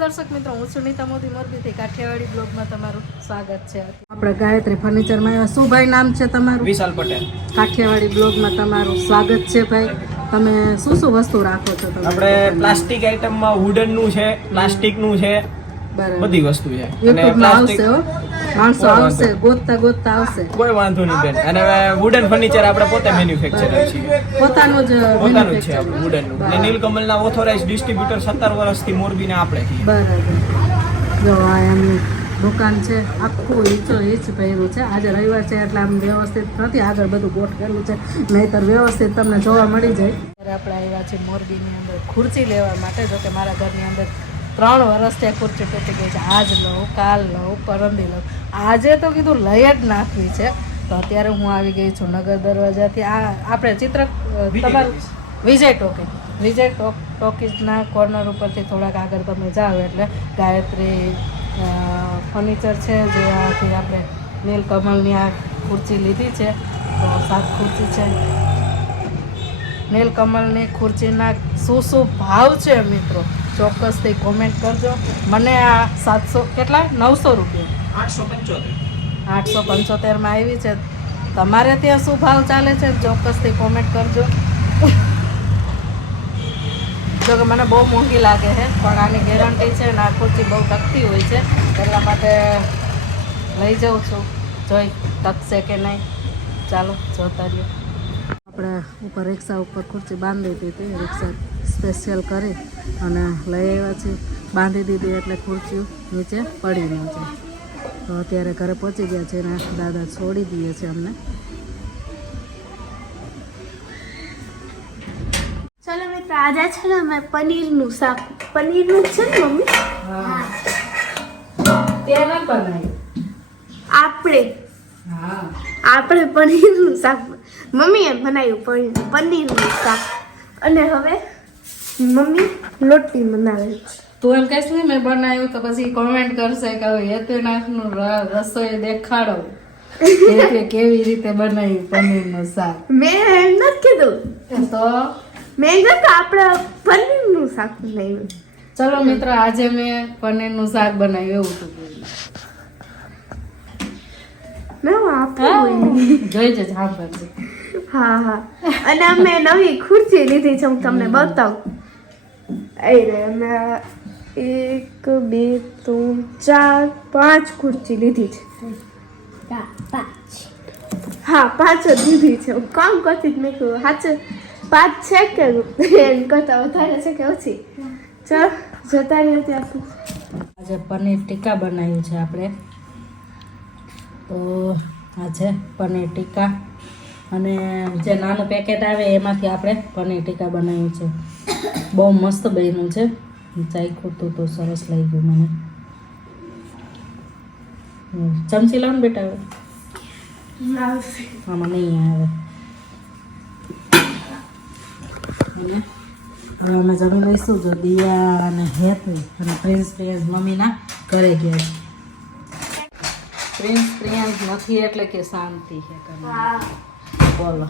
દર્શક મિત્રો હું સુનિતા મોદી મોરબીથી કાઠિયાવાડી બ્લોગમાં તમારું સ્વાગત છે. આપણે ગાયત્રી ફર્નિચરમાં આવ્યા. શું ભાઈ નામ છે તમારું? વિશાલ પટેલ. કાઠિયાવાડી બ્લોગમાં તમારું સ્વાગત છે ભાઈ. તમે શું શું વસ્તુ રાખો છો તમે? આપણે પ્લાસ્ટિક આઇટમમાં વુડનનું છે પ્લાસ્ટિકનું છે બરાબર. બધી વસ્તુ છે. અને યુટ્યુબમાં પ્લાસ્ટિક આવશે માણસો આવશે ગોતતા ગોતતા આવશે. કોઈ વાંધો નહીં બેન. અને વુડન ફર્નિચર આપણે પોતે મેન્યુફેક્ચર છીએ પોતાનું જ પોતાનું છે. આપણું વુડનનું. અને નીલકમલના ઓથોરાઇઝ ડિસ્ટ્રીબ્યુટર સત્તર વર્ષથી મોરબીને આપણે બરાબર. જો આ એમની દુકાન છે આખું ઈચો ઈચ પહેર્યું છે. આજે રવિવાર છે એટલે આમ વ્યવસ્થિત નથી આગળ બધું ગોઠવેલું છે. નહીતર વ્યવસ્થિત તમને જોવા મળી જાય. આપણે આવ્યા છીએ મોરબીની અંદર ખુરચી લેવા માટે જો કે મારા ઘરની અંદર ત્રણ વર્ષથી આ ખુરચી તૂટી ગઈ છે. આજ લઉં કાલ લઉં પરમદી લઉં. આજે તો કીધું લઈ જ નાખવી છે. તો અત્યારે હું આવી ગઈ છું નગર દરવાજાથી. આ આપણે ચિત્ર તમારું વિજય ટોકી વિજય ટોક ટોકીઝના કોર્નર ઉપરથી થોડાક આગળ તમે જાઓ એટલે ગાયત્રી ફર્નિચર છે જે આથી આપણે નીલકમલની આ ખુરચી લીધી છે. તો સાત ખુરચી છે. નીલકમલની ખુરચીના શું શું ભાવ છે મિત્રો? ચોક્કસથી કોમેન્ટ કરજો. મને આ સાતસો, કેટલા? નવસો રૂપિયા. આઠસો પંચોતેર. આઠસો પંચોતેરમાં આવી છે. તમારે ત્યાં શું ભાવ ચાલે છે? ચોક્કસથી કોમેન્ટ કરજો. જો કે મને બહુ મોંઘી લાગે છે, પણ આની ગેરંટી છે અને આ ખુરચી બહુ તકતી હોય છે. એટલા માટે લઈ જાઉં છું. જોઈ તકશે કે નહીં? ચાલો, જોતા રહ્યો આપણે ઉપર રિક્ષા ઉપર ખુરચી બાંધી દીધી, રિક્ષા સ્પેશિયલ કરી અને લઈ આવ્યા છીએ. બાંધી દીધી એટલે ખુરચી નીચે પડી ન જાય તો અત્યારે ઘરે પહોંચી ગયા છે અને દાદા છોડી દઈએ છે અમને. ચલો મિત્રો આજે છે ને અમે પનીરનું શાક. પનીરનું છે ને મમ્મી? હા. બનાવ્યું. આપણે. હા. આપણે પનીરનું શાક. મમ્મીએ બનાવ્યું પનીર પનીરનું શાક. અને હવે? મમ્મી લોટી બનાવે તું એમ કહેશ ને મેં બનાવ્યું તો પછી કોમેન્ટ કરશે કે હવે હેતુનાથનું રસોઈ દેખાડો. કે કેવી રીતે બનાવ્યું પનીરનું શાક. મેં એમ નથી કીધું. તો? મેં કીધું આપણે પનીરનું શાક બનાવ્યું. ચલો મિત્રો આજે મેં પનીરનું શાક બનાવ્યું એવું તું ના જોઈ જજ હા હા અને અમે નવી ખુરશી લીધી છે હું તમને બતાવું. એ રે મેં એક બે ત્રણ ચાર પાંચ ખુરશી લીધી છે. હા પાંચ જ લીધી છે. હું કામ કરતી જ મેં કહ્યું સાચે પાંચ છે કે એમ કરતાં વધારે છે કે ઓછી? ચાલ જતા રહીએ ત્યાં આજે પનીર ટીકા બનાવ્યું છે આપણે. તો આજે પનીર ટીકા અને જે નાનું પેકેટ આવે એમાંથી આપણે પનીર ટીકા બનાવ્યું છે. બહુ મસ્ત બન્યું છે. ચાખ્યું હતું તો સરસ લઈ ગયું મને. ચમચી લાવ ને બેટા હવે. આમાં નહીં આવે. અને હવે અમે જમી લઈશું જો દિયા અને હેતુ અને પ્રિન્સ પ્રિયંસ મમ્મીના ઘરે ગયા છે. પ્રિન્સ પ્રિયંસ નથી એટલે કે શાંતિ છે ઘરમાં. બોલો.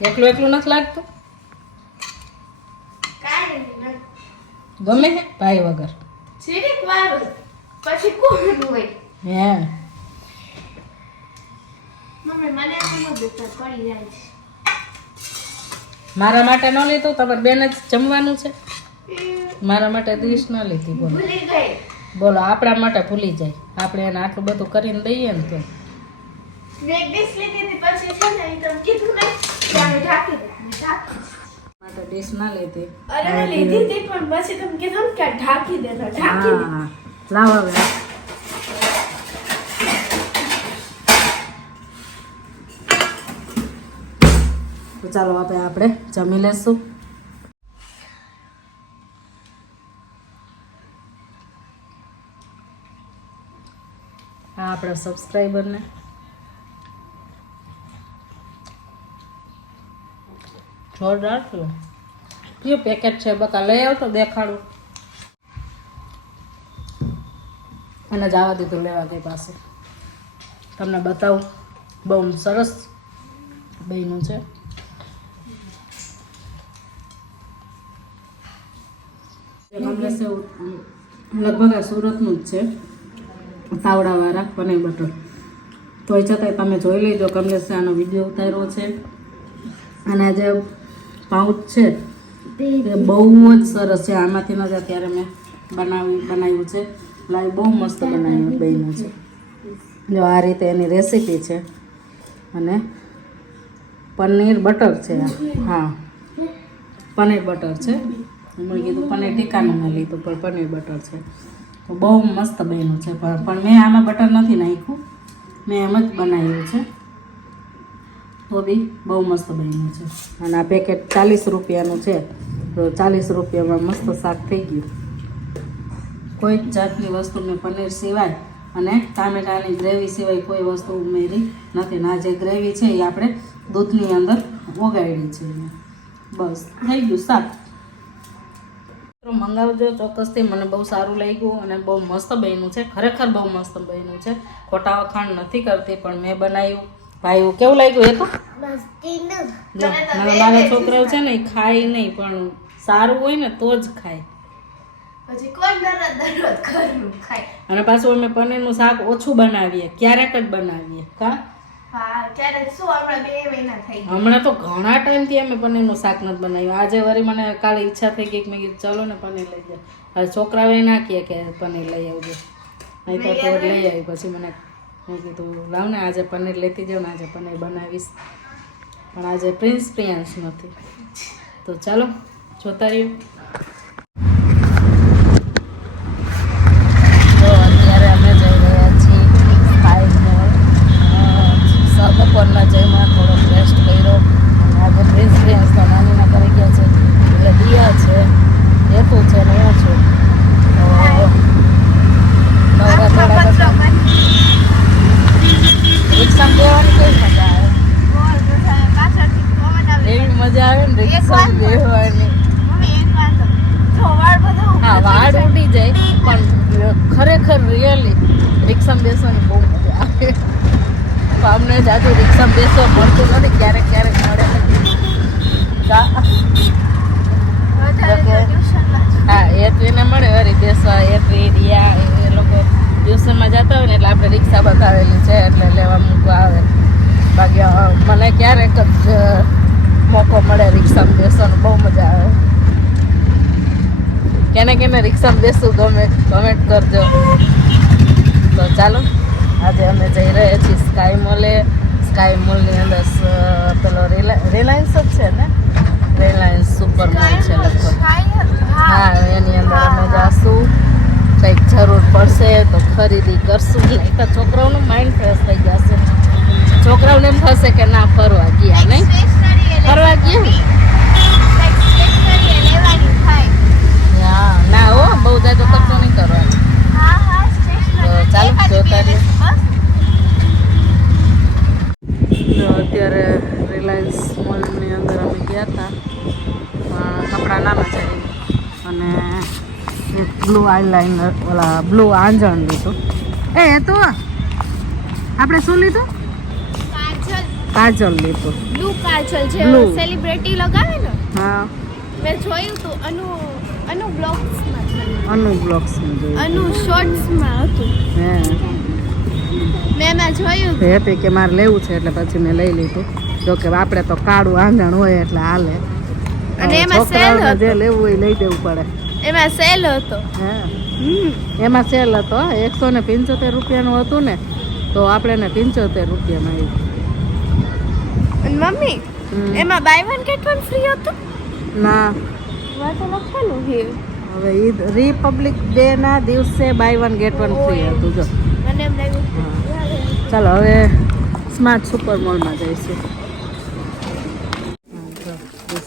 એકલું એકલું નથી લાગતું? ગમે છે? ભાઈ વગર. જીરીક વાર પછી કોણ હોય? હે. મમ્મી મને સમજ પડી જાય છે. મારા માટે ન લીધું તમારે બેન જ જમવાનું છે. મારા માટે ડીશ ન લીધી બોલો. બોલો આપણા માટે ભૂલી જાય. આપણે એને આટલું બધું કરીને દઈએ ને તો. મેં ડીશ લીધી હતી પછી છે ને તમે કીધું ને કે ઢાંકી દે. મેં ડીશ ના લીધી. અરે મેં લીધી હતી પણ પછી તમે કીધું કે ઢાંકી દે તો ઢાંકી દે. લાવ હવે. તો ચાલો હવે આપણે જમી લેશું. આ આપણા સબસ્ક્રાઈબરને જોરદાર છે. કયું પેકેટ છે બકા લઈ આવતો દેખાડું. અને જવા દીધું લેવા ગઈ પાસે. તમને બતાવું. બહુ સરસ બહેનું છે. એવું લગભગ આ સુરતનું જ છે. તાવડાવાળા પનીર બટર. તોય છતાંય તમે જોઈ લેજો, કમલેશ આનો વીડિયો ઉતાર્યો છે. અને આ જે પાઉચ છે. તે બહુ જ સરસ છે. આમાંથી નજર અત્યારે મેં બનાવી બનાવ્યું છે. લાઈ બહુ મસ્ત બનાવ્યું બન્યું છે. જો આ રીતે એની રેસીપી છે. અને પનીર બટર છે હા. પનીર બટર છે. મેં કીધું પનીર ટીકાનું મેં લીધું પણ પનીર બટર છે. તો બહુ મસ્ત બન્યું છે. પણ પણ મેં આમાં બટર નથી નાખ્યું. મેં એમ જ બનાવ્યું છે. તો બી બહુ મસ્ત બન્યું છે. અને આ પેકેટ ચાલીસ રૂપિયાનું છે. તો ચાલીસ રૂપિયામાં મસ્ત શાક થઈ ગયું. કોઈ જાતની વસ્તુ મેં પનીર સિવાય અને ટામેટાની ગ્રેવી સિવાય કોઈ વસ્તુ ઉમેરી નથી. ને આ જે ગ્રેવી છે એ આપણે દૂધની અંદર ઓગાળી છે. બસ થઈ ગયું શાક. મંગાવજો ચોક્કસથી. મને બહુ સારું લાગ્યું અને બહુ મસ્ત બન્યું છે. ખરેખર બહુ મસ્ત બન્યું છે. ખોટા વખાણ નથી કરતી પણ મેં બનાવ્યું. ભાઈ કેવું લાગ્યું એ તો મારા છોકરાઓ છે ને એ ખાય નહીં પણ સારું હોય ને તો જ ખાય. અને પાછું અમે પનીરનું શાક ઓછું બનાવીએ ક્યારેક જ બનાવીએ કા? હમણાં તો ઘણા ટાઈમથી અમે પનીરનું શાક નથી બનાવ્યું. આજે વળી મને કાલે ઈચ્છા થઈ ગઈ કે મેં કીધું ચલો ને પનીર લઈ જાઓ હવે છોકરાઓએ ના કહે કે પનીર લઈ આવજો. નહીં તો તો લઈ આવી પછી મને મેં કીધું, લાવ ને આજે પનીર લેતી જાઉં ને આજે પનીર બનાવીશ. પણ આજે પ્રિન્સ પ્રિયાંશ નથી. તો ચાલો, જોતા રહ્યો બપોરના જઈમાં થોડોક રેસ્ટ કર્યો. આજે પ્રિન્સ નાનીના કરી ગયા છે. એટલે દિયા છે હેતુ છે ને હું છું તો નવરા થોડા બધા રિક્ષા બેવાની કેવી મજા આવે બોલ બધા પાછળથી પવન આવે એવી મજા આવે ને એક રિક્ષા વાત કહું. બેહવાની મમ્મી એક વાત જો વાળ બધા હા વાળ ઉડી જાય પણ ખરેખર રિયલી રિક્ષામાં બેસવાની બહુ મજા આવે તો અમને જાજુ રિક્ષા બેસવા મળતું નથી ક્યારેક ક્યારેક મળે હા એ એટવીને મળે વળી બેસવા એ રિયા એ એ લોકો ટ્યુશનમાં જતા હોય ને એટલે આપણે રિક્ષા બતાવેલી છે એટલે લેવા મૂકવા આવે. બાકી મને ક્યારેક જ મોકો મળે રિક્ષામાં બેસવાનો બહુ મજા આવે. કેને કેને રિક્ષામાં બેસવું ગમે કમેન્ટ કરજો. તો ચાલો આજે અમે જઈ રહ્યા છીએ સ્કાય મોલે સ્કાય મોલની અંદર પેલો રિલાયન્સ જ છે ને? રિલાયન્સ સુપર મોલ છે લગભગ. હા. એની અંદર અમે જાશું. કંઈક જરૂર પડશે તો ખરીદી કરશું. નહીં તો છોકરાઓનું માઇન્ડ ફ્રેશ થઈ જશે. છોકરાઓને એમ થશે કે ના ફરવા ગયા નહીં ફરવા ગયા હા ના હો બહુ જાય તો ખર્ચો નહીં કરવાનો તો ચાલો જોતા રહીએ. તો અત્યારે રિલાયન્સ મોલની અંદર અમે ગયા હતા પણ કપડાં નાના છે અને બ્લુ આઈલાઇનર ઓલા બ્લુ આંજણ લીધું. એ એ તો આપણે શું લીધું? કાજલ. લીધું. બ્લુ કાજલ છે સેલિબ્રિટી લગાવે ને? હા. મેં જોયું તું અનુ અનુ બ્લોગ્સમાં અનુ બ્લોક્સનું જોયું. અનુ શોર્ટ્સમાં હતું. હે. મેં એમાં જોયું. હેપી કે મારે લેવું છે એટલે પછી મેં લઈ લીધું. જો કે આપણે તો કાળું આંગણ હોય એટલે હાલે. અને એમાં સેલ જે લેવું હોય લઈ દેવું પડે. એમાં સેલ હતો. હે. એમાં સેલ હતો એકસો ને પંચોતેર રૂપિયાનું હતું ને તો આપણે ને પંચોતેર રૂપિયામાં આવ્યું મમ્મી. એમાં buy one get one free હતું? ના. લખેલું હવે ઈદ રિપબ્લિક ડે ના દિવસે buy one get one free હતું જો. મને એમ લાગ્યું. ચાલો હવે સ્માર્ટ સુપર મોલમાં જઈશું.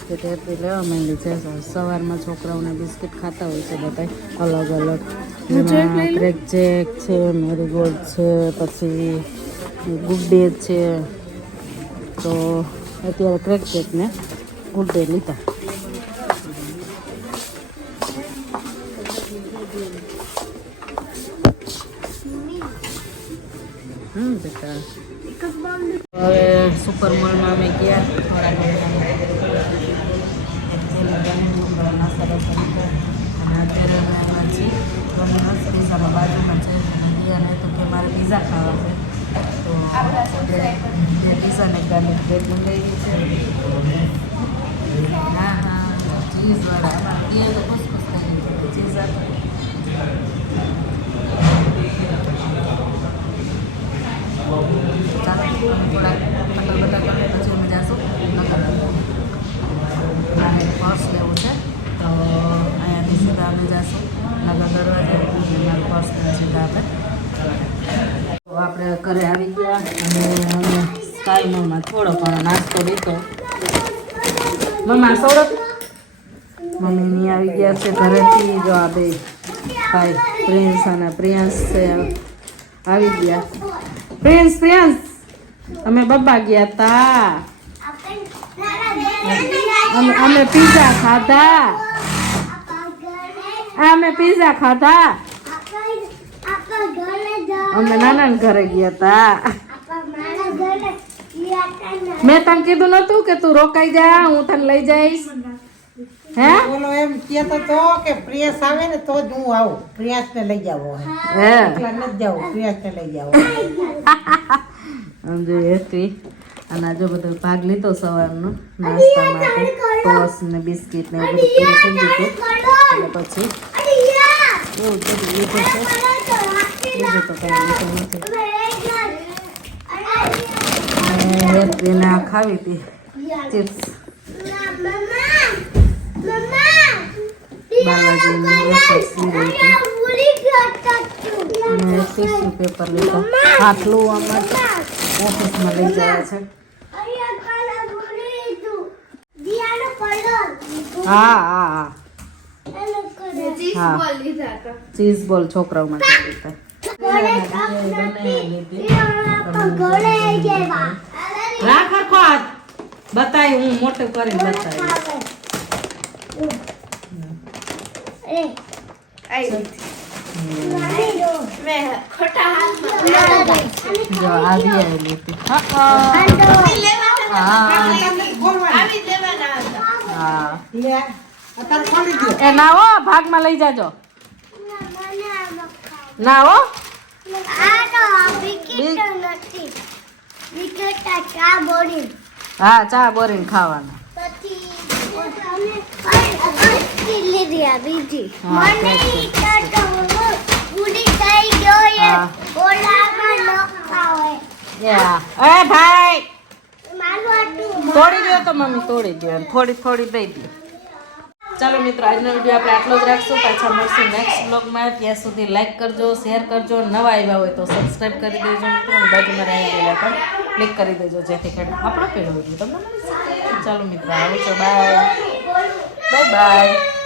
બિસ્કિટ હેપી લેવા માંડી છે. સવારમાં છોકરાઓને બિસ્કિટ ખાતા હોય છે બધા અલગ અલગ. ક્રેક જેક છે મેરીગોલ્ડ છે પછી ગુડ ડે છે. તો અત્યારે ક્રેક જેક ને ગુડ ડે લીધા. બ્રેડ મંગાવી છે હા હા ચીઝવાળા આમાં એ તો ખુશખુશ થઈ ગઈ ચીઝ આપે ચાલો અમે થોડાક પટલ બટા કરીએ પછી અમે જાશું નગર મારે પર્સ લેવું છે તો અહીંયાથી સીધા અમે જાશું નગર દરવાજે અને મારું પર્સ લઈને સીધા આપણે તો આપણે ઘરે આવી ગયા અને અમે મમ્મા થોડો ઘણો નાસ્તો લીધો. મમ્મા સોડો. મમ્મી ની આવી ગયા છે ઘરેથી. જો આ બે ભાઈ પ્રિન્સ અને પ્રિયાંશ છે. આવી ગયા. પ્રિન્સ, પ્રિયાંશ, અમે બબ્બા ગયા તા. અમે અમે પીઝા ખાધા. અમે પીઝા ખાધા. અમે નાના ઘરે ગયા તા. મેં તને કીધું નતું કે તું રોકાઈ જા હું તને લઈ જઈશ. હે? બોલો એમ કહેતો તો કે પ્રિયાસ આવે ને તો જ હું આવું. પ્રિયાસને લઈ જાવો હે? એકલા નથી જાવું પ્રિયાસને લઈ જાવો સમજો હેતવી અને આ જો બધો ભાગ લીધો સવારનો નાસ્તા માટે ટોસ ને બિસ્કિટ ને બધું પૂરું થઈ ગયું હતું પછી એવું બધું લીધું છે. બીજું તો કંઈ લીધું નથી. અને આ ખાવી હતી. ચિપ્સ અને ટીશ્યુ પેપર લીધા. આટલું અમારે ઓફિસમાં લઈ જાય છે. હા હા હા. હા. ચીઝ બોલ છોકરાઓ માટે રાખ હરખો હાથ. બતાવી હું મોટું કરીને બતાવી ના હો ભાગમાં લઈ જાજો. ના હો તો હા. ચા નખા ખાવાનું. તોડી દો તો મમ્મી તોડી દો થોડી થોડી દઈ દો ચાલો મિત્રો, આજનો વીડિયો આપણે આટલો જ રાખશું. પાછા મળશું નેક્સ્ટ બ્લોગમાં ત્યાં સુધી લાઇક કરજો શેર કરજો. નવા આવ્યા હોય તો સબસ્ક્રાઈબ કરી દેજો મિત્રો, અને બાજુમાં રહેલા પણ ક્લિક કરી દેજો, જેથી કરીને આપણો પહેલો વીડિયો તમને ચાલો મિત્રો આવું છો બાય બાય બાય